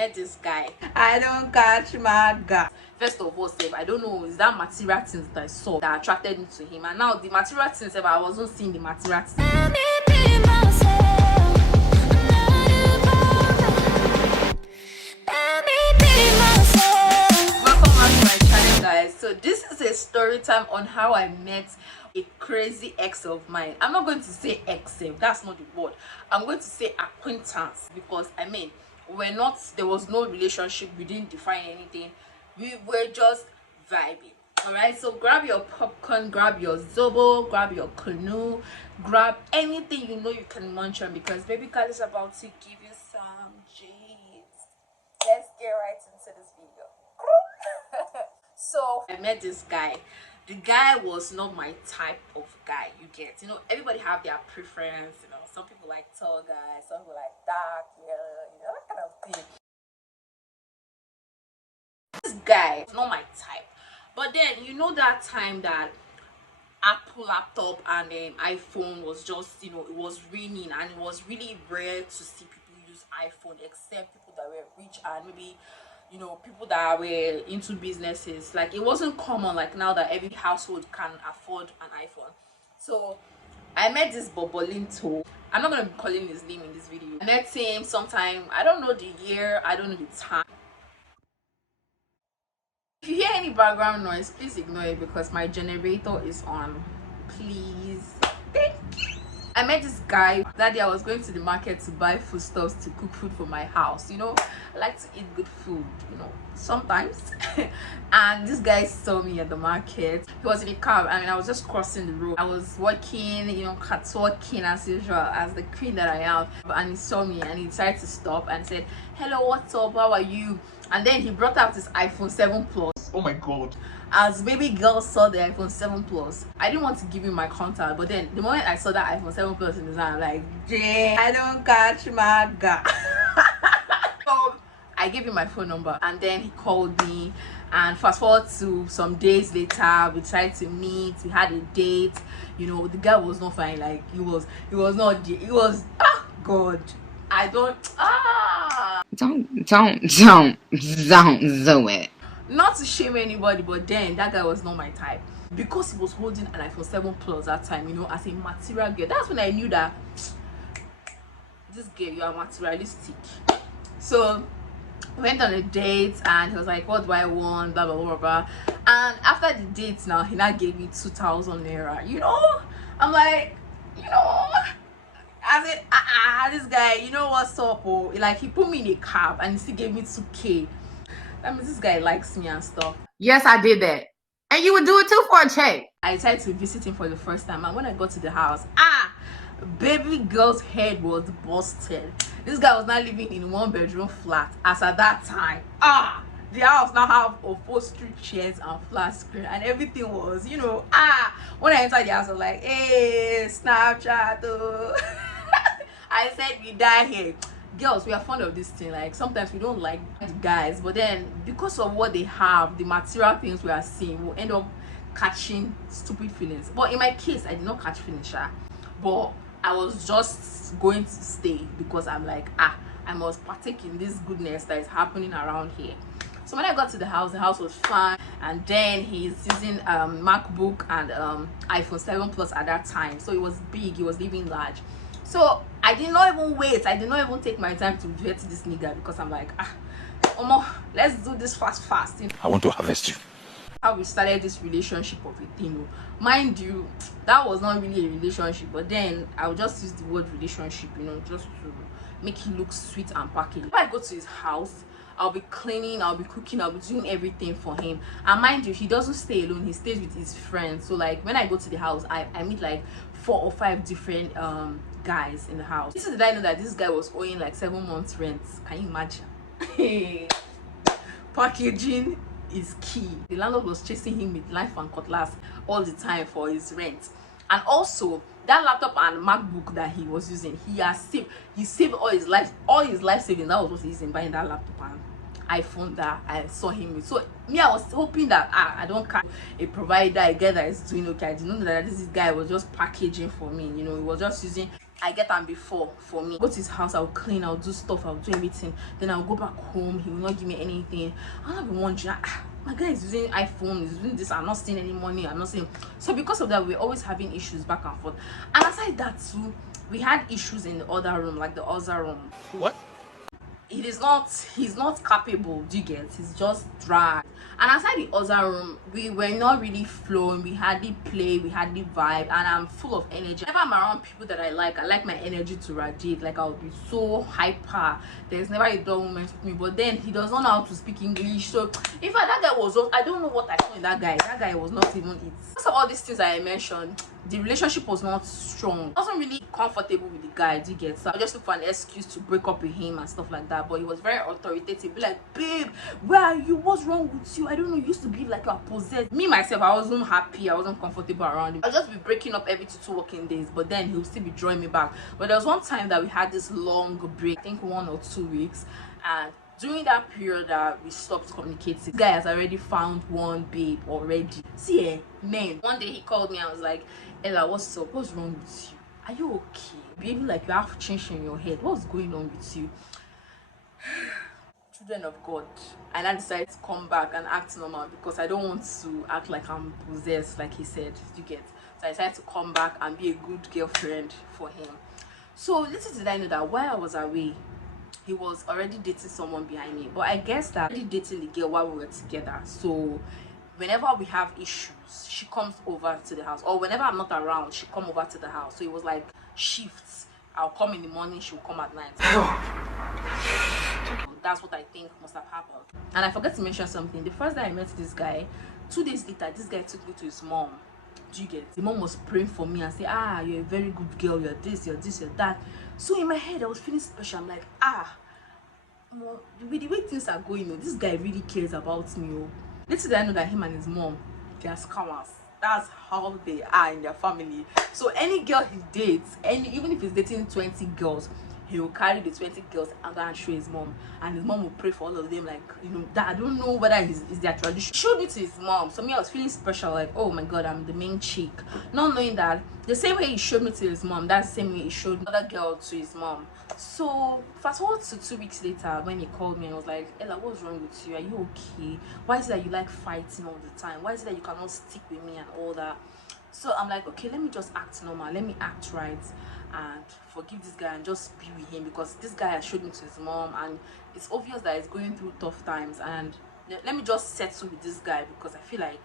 met this guy. I don't catch my guy. First of all, Seb, I don't know, is that material things that I saw that attracted me to him, and now the material things, Seb, I wasn't seeing the material things. Welcome back to my channel, guys. So this is a story time on how I met a crazy ex of mine. I'm not going to say ex, that's not the word. I'm going to say acquaintance, because I mean, there was no relationship, we didn't define anything, we were just vibing. All right, so grab your popcorn, grab your zobo, grab your canoe, grab anything you know you can munch on, because baby girl is about to give you some G's. Let's get right into this video. So I met this guy. The guy was not my type of guy. You get, you know, everybody have their preference. You know, some people like tall guys, some people like dark, you know, that kind of thing. This guy is not my type. But then, you know, that time that Apple laptop and iPhone was just, you know, it was raining, and it was really rare to see people use iPhone, except people that were rich and maybe, you know, people that were into businesses. Like, it wasn't common like now that every household can afford an iPhone. So I met this Bobolinto. I'm not gonna be calling his name in this video. I met him sometime, I don't know the year, I don't know the time. If you hear any background noise, please ignore it, because my generator is on. Please, thank you. I met this guy that day. I was going to the market to buy foodstuffs to cook food for my house. You know, I like to eat good food, you know, sometimes. And this guy saw me at the market. He was in a cab. I mean, I was just crossing the road. I was working, you know, catwalking as usual, as the queen that I am. And he saw me and he decided to stop and said, "Hello, what's up? How are you?" And then he brought out his iPhone 7 Plus. Oh my god. As baby girl saw the iPhone 7 Plus, I didn't want to give him my contact, but then the moment I saw that iPhone 7 Plus in his hand, I'm like, "Jay, I don't catch my guy." So I gave him my phone number, and then he called me. And fast forward to some days later, we tried to meet. We had a date. You know, the guy was not fine. Like, he was not. He was, oh god, I don't do it. Not to shame anybody, but then that guy was not my type, because he was holding an iPhone 7 Plus that time, you know, as a material girl. That's when I knew that this girl, you are materialistic. So we went on a date, and he was like, "What do I want?" Blah blah blah blah. And after the date, now he now gave me 2,000 naira. You know, I'm like, you know, I said, this guy, you know what's up? Oh, like, he put me in a cab and he still gave me 2K. That means this guy likes me and stuff. Yes, I did that. And you would do it too for a check. I decided to visit him for the first time, and when I got to the house, baby girl's head was busted. This guy was not living in 1-bedroom flat as at that time. The house now have upholstery chairs and flat screen, and everything was, you know, when I entered the house, I was like, "Hey, Snapchat, oh." I said, "We die here." Girls, we are fond of this thing. Like, sometimes we don't like guys, but then because of what they have, the material things we are seeing, will end up catching stupid feelings. But in my case, I did not catch feelings, but I was just going to stay, because I'm like, I must partake in this goodness that is happening around here. So when I got to the house was fine, and then he's using MacBook and iPhone 7 Plus at that time, so it was big, he was living large. So I did not even wait. I did not even take my time to vet this nigga, because I'm like, Omo, let's do this fast. You know? I want to harvest you. How we started this relationship of a thing. Mind you, that was not really a relationship, but then I would just use the word relationship, you know, just to make it look sweet and packaged. If I go to his house, I'll be cleaning, I'll be cooking, I'll be doing everything for him. And mind you, he doesn't stay alone, he stays with his friends. So like, when I go to the house, I meet like 4 or 5 different guys in the house. This is the I know that this guy was owing like 7 months rent. Can you imagine? Packaging is key. The landlord was chasing him with knife and cutlass all the time for his rent. And also, that laptop and MacBook that he was using, he saved all his life savings. That was what he's in buying that laptop and iPhone that I saw him with. So me, I was hoping that I don't catch a provider again that is doing okay. I didn't know that this guy was just packaging for me, you know. He was just using I get am before for me. Go to his house, I'll clean, I'll do stuff, I'll do everything. Then I'll go back home, he will not give me anything. I'll be wondering, my guy is using iPhone, he's doing this, I'm not seeing any money, I'm not seeing. So because of that, we're always having issues back and forth. And aside that too, we had issues in the other room, like the other room. What? He's not capable, do you get? He's just dry. And aside the other room, we were not really flowing, we hardly play, we hardly vibe, and I'm full of energy. Whenever I'm around people that I like my energy to radiate. Like, I'll be so hyper. There's never a dull moment with me. But then he does not know how to speak English. So in fact, that guy was, I don't know what I saw in that guy. That guy was not even it. Because of all these things I mentioned, the relationship was not strong. I wasn't really comfortable with the guy, do you get? So I just looked for an excuse to break up with him and stuff like that. But he was very authoritative. Be like, babe, where are you? What's wrong with you? I don't know. You used to be like you're possessed. Me myself, I wasn't happy. I wasn't comfortable around him. I'll just be breaking up every 2 working days, but then he'll still be drawing me back. But there was one time that we had this long break, I think 1 or 2 weeks, and during that period that we stopped communicating, this guy has already found one babe already. See, man, one day he called me and was like, Ella, what's up? What's wrong with you? Are you okay? Behaving like you have change in your head. What's going on with you? Children of God. And I decided to come back and act normal because I don't want to act like I'm possessed, like he said. You get? So I decided to come back and be a good girlfriend for him. So little did I know that while I was away, he was already dating someone behind me. But I guess that already dating the girl while we were together. So whenever we have issues, she comes over to the house, or whenever I'm not around, she come over to the house. So it was like shifts. I'll come in the morning, she'll come at night. That's what I think must have happened. And I forgot to mention something. The first day I met this guy, 2 days later, this guy took me to his mom. Do you get? The mom was praying for me and say, you're a very good girl, you're this, you're that. So in my head, I was feeling special. I'm like, with the way things are going, this guy really cares about me. Little did I know that him and his mom, they are scammers. That's how they are in their family. So any girl he dates, even if he's dating 20 girls, he will carry the 20 girls and go and show his mom, and his mom will pray for all of them. Like, that I don't know whether it's their tradition. Showed me to his mom. So me, I was feeling special, like, oh my god, I'm the main chick, not knowing that the same way he showed me to his mom, that's the same way he showed another girl to his mom. So fast forward to 2 weeks later, when he called me and was like, Ella, what's wrong with you? Are you okay? Why is it that you like fighting all the time? Why is it that you cannot stick with me and all that? So I'm like, okay, let me just act normal, let me act right and forgive this guy and just be with him, because this guy has showed me to his mom and it's obvious that he's going through tough times, and let me just settle with this guy because I feel like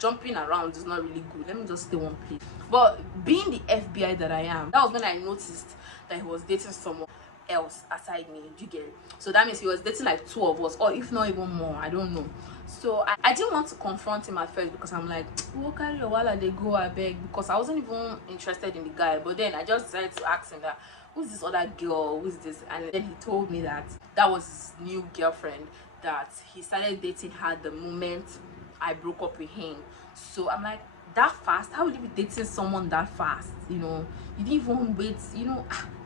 jumping around is not really good. Let me just stay one place. But being the FBI that I am, that was when I noticed that he was dating someone else aside me. Do you get it? So that means he was dating like 2 of us, or if not even more, I don't know. So I didn't want to confront him at first because I'm like, what kind of while they go, I beg, because I wasn't even interested in the guy. But then I just decided to ask him that, who's this other girl, who's this? And then he told me that that was his new girlfriend, that he started dating her the moment I broke up with him. So I'm like, that fast? How would you be dating someone that fast? You didn't even wait,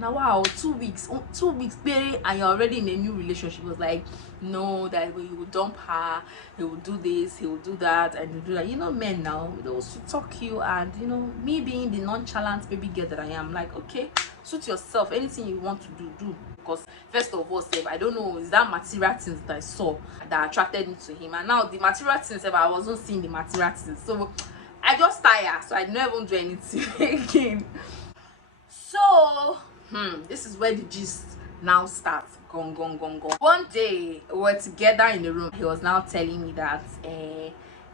now wow, 2 weeks, 2 weeks, baby, and you're already in a new relationship. It was like, no, that he will dump her, he will do this, he will do that, and he'll do that. Men now, those to talk you, and me being the nonchalant baby girl that I am, like, okay, suit yourself, anything you want to do. Because first of all, I don't know, is that material things that I saw that attracted me to him, and now the material things, I wasn't seeing the material things, so I just tired, so I didn't even do anything again. So this is where the gist now starts. Gong. One day we were together in the room. He was now telling me that,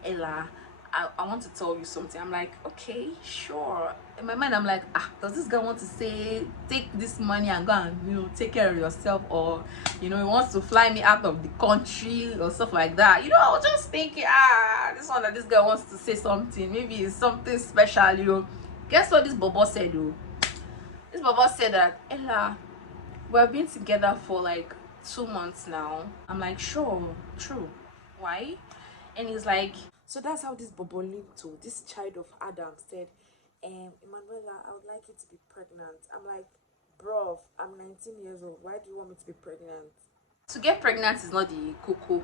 Ella, I want to tell you something. I'm like, okay, sure. In my mind, I'm like, does this guy want to say take this money and go and take care of yourself, or he wants to fly me out of the country or stuff like that? I was just thinking, this guy wants to say something, maybe it's something special. Guess what this bobo said? This bobo said that, Ella, we've been together for like 2 months now. I'm like, sure, true. Why? And he's like, so that's how this bobo lived to. This child of Adam said, Emmanuella, I would like you to be pregnant. I'm like, bro, I'm 19 years old. Why do you want me to be pregnant? To get pregnant is not the cocoa.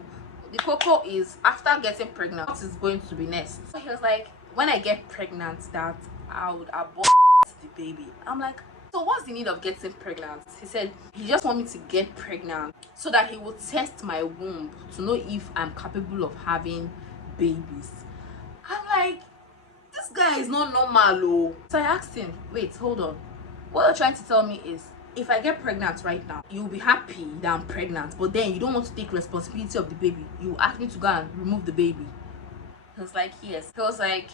The cocoa is after getting pregnant, what is going to be next? So he was like, when I get pregnant, that I would abort the baby. I'm like, So what's the need of getting pregnant? He said he just want me to get pregnant so that he will test my womb to know if I'm capable of having babies. I'm like, this guy is not normal. Oh. So I asked him, wait, hold on. What you're trying to tell me is, if I get pregnant right now, you'll be happy that I'm pregnant, but then you don't want to take responsibility of the baby. You ask me to go and remove the baby. He was like, yes. He was like,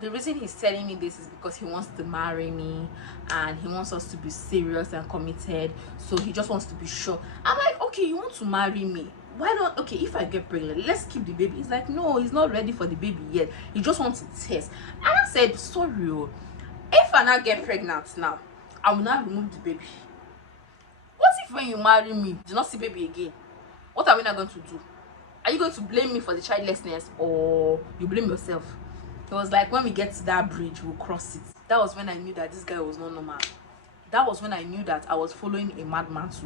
the reason he's telling me this is because he wants to marry me and he wants us to be serious and committed. So he just wants to be sure. I'm like, okay, you want to marry me? Why not? Okay, if I get pregnant, let's keep the baby. He's like, no, he's not ready for the baby yet. He just wants to test. And I said, sorry, if I not get pregnant now, I will not remove the baby. What if when you marry me, you do not see baby again? What are we not going to do? Are you going to blame me for the childlessness or you blame yourself? It was like, when we get to that bridge, we'll cross it. That was when I knew that this guy was not normal. That was when I knew that I was following a madman to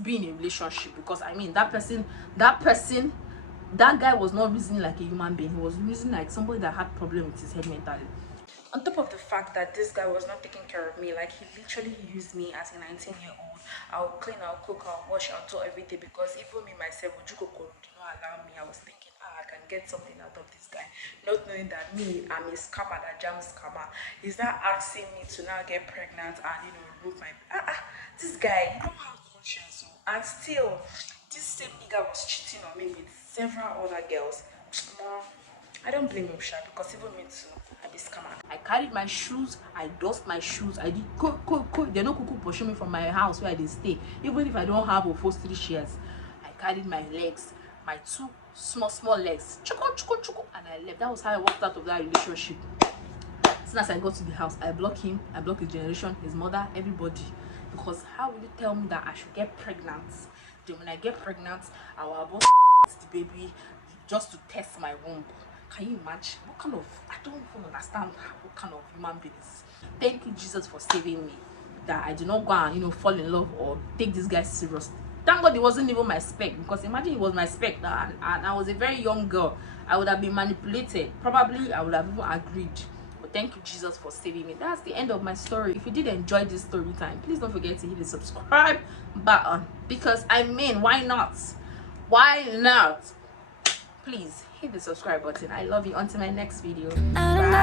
be in a relationship. Because I mean, that guy was not reasoning like a human being. He was reasoning like somebody that had problem with his head mentally. On top of the fact that this guy was not taking care of me, like he literally used me as a 19-year-old. I'll clean, I'll cook, I'll wash, I'll do everything, because even me myself, Ojukoko did not allow me. I was thinking, I can get something out of this guy, not knowing that me, I'm a scammer that jams scammer. He's not asking me to now get pregnant and remove my this guy, you don't have conscience. And still, this same nigga was cheating on me with several other girls. I don't blame him, Sha, because even me too, I'm a scammer. I carried my shoes, I dust my shoes, I did cook. They no cuckoo pushing me from my house where they stay. Even if I don't have a first 3 shares, I carried my legs, my 2 small legs, chuku, and I left. That was how I walked out of that relationship. As soon as I got to the house, I blocked him, I blocked his generation, his mother, everybody. Because how will you tell me that I should get pregnant? Then when I get pregnant, I will abort the baby just to test my womb. Can you imagine? What kind of, I don't even understand what kind of human beings. Thank you, Jesus, for saving me. That I do not go and fall in love or take this guy seriously. Thank God it wasn't even my spec, because imagine it was my spec and I was a very young girl. I would have been manipulated. Probably I would have even agreed. But thank you, Jesus, for saving me. That's the end of my story. If you did enjoy this story time, please don't forget to hit the subscribe button, because I mean, why not? Why not? Please hit the subscribe button. I love you. Until my next video. Bye.